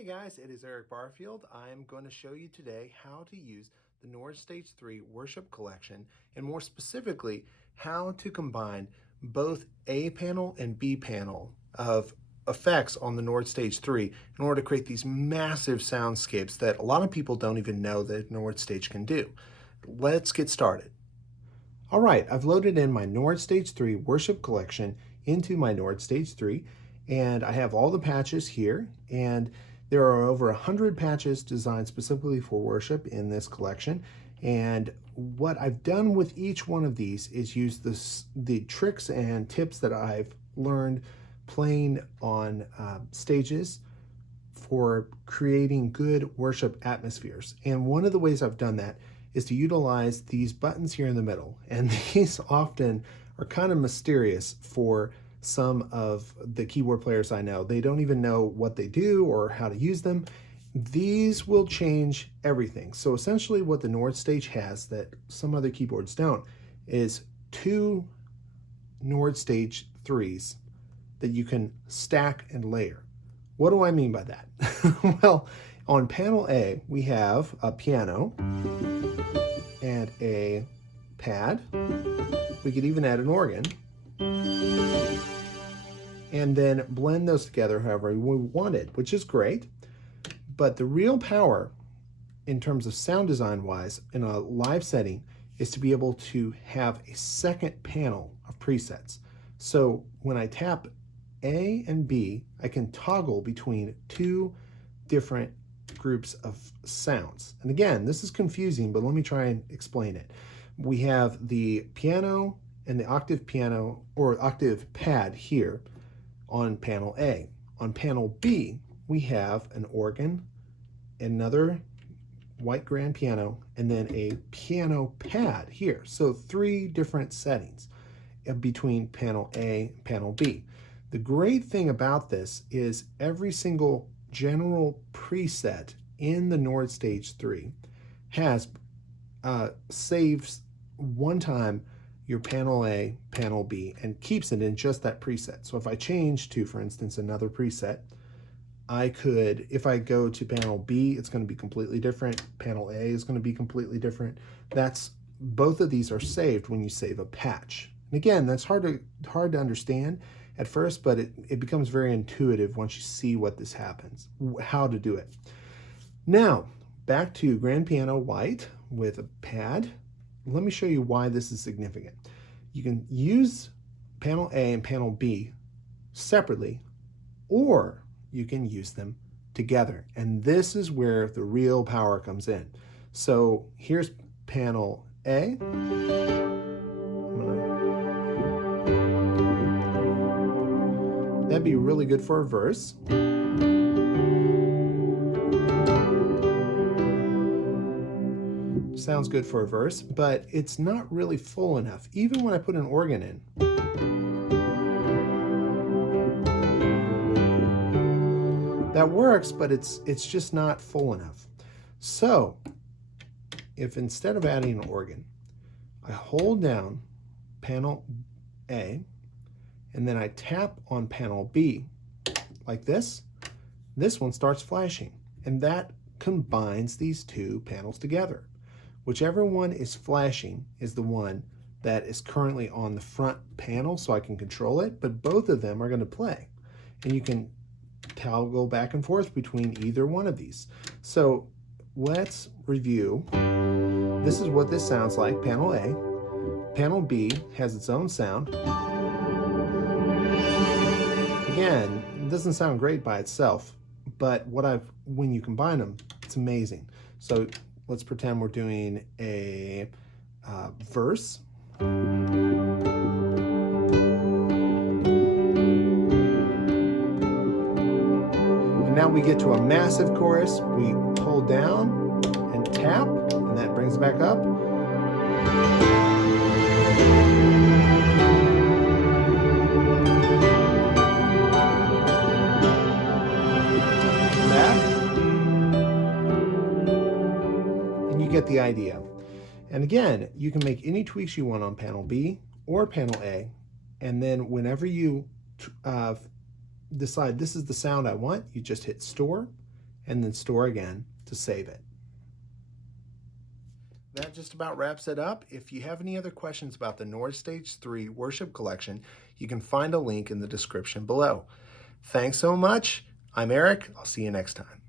Hey guys, it is Eric Barfield. I'm going to show you today how to use the Nord Stage 3 Worship Collection, and more specifically, how to combine both A panel and B panel of effects on the Nord Stage 3 in order to create these massive soundscapes that a lot of people don't even know that Nord Stage can do. Let's get started. All right, I've loaded in my Nord Stage 3 Worship Collection into my Nord Stage 3, and I have all the patches here, and there are over 100 patches designed specifically for worship in this collection. And what I've done with each one of these is use the tricks and tips that I've learned playing on stages for creating good worship atmospheres. And one of the ways I've done that is to utilize these buttons here in the middle. And these often are kind of mysterious for some of the keyboard players I know. They don't even know what they do or how to use them. These will change everything. So essentially what the Nord Stage has that some other keyboards don't is two Nord Stage 3s that you can stack and layer. What do I mean by that? Well, on panel A, we have a piano and a pad. We could even add an organ and then blend those together however we wanted, which is great. But the real power in terms of sound design wise in a live setting is to be able to have a second panel of presets. So when I tap A and B, I can toggle between two different groups of sounds. And again, this is confusing, but let me try and explain it. We have the piano and the octave piano or octave pad here on panel A. On panel B, we have an organ, another white grand piano, and then a piano pad here. So three different settings between panel A and panel B. The great thing about this is every single general preset in the Nord Stage 3 has saves one time your panel A, panel B, and keeps it in just that preset. So if I change to, for instance, another preset, I could, if I go to panel B, it's going to be completely different. Panel A is going to be completely different. Both of these are saved when you save a patch. And again, that's hard to understand at first, but it becomes very intuitive once you see what this happens, how to do it. Now, back to grand piano white with a pad. Let me show you why this is significant. You can use panel A and panel B separately, or you can use them together. And this is where the real power comes in. So here's panel A. That'd be really good for a verse. Sounds good for a verse, but it's not really full enough, even when I put an organ in. That works, but it's just not full enough. So if instead of adding an organ, I hold down panel A, and then I tap on panel B like this one starts flashing, and that combines these two panels together. Whichever one is flashing is the one that is currently on the front panel, so I can control it, but both of them are going to play. And you can toggle back and forth between either one of these. So let's review. This is what this sounds like, panel A. Panel B has its own sound. Again, it doesn't sound great by itself, but when you combine them, it's amazing. So let's pretend we're doing a verse. And now we get to a massive chorus. We hold down and tap, and that brings it back up. Get the idea. And again, you can make any tweaks you want on panel B or panel A, and then whenever you decide this is the sound I want, you just hit store, and then store again to save it. That just about wraps it up. If you have any other questions about the Nord Stage 3 Worship Collection, you can find a link in the description below. Thanks so much. I'm Eric. I'll see you next time.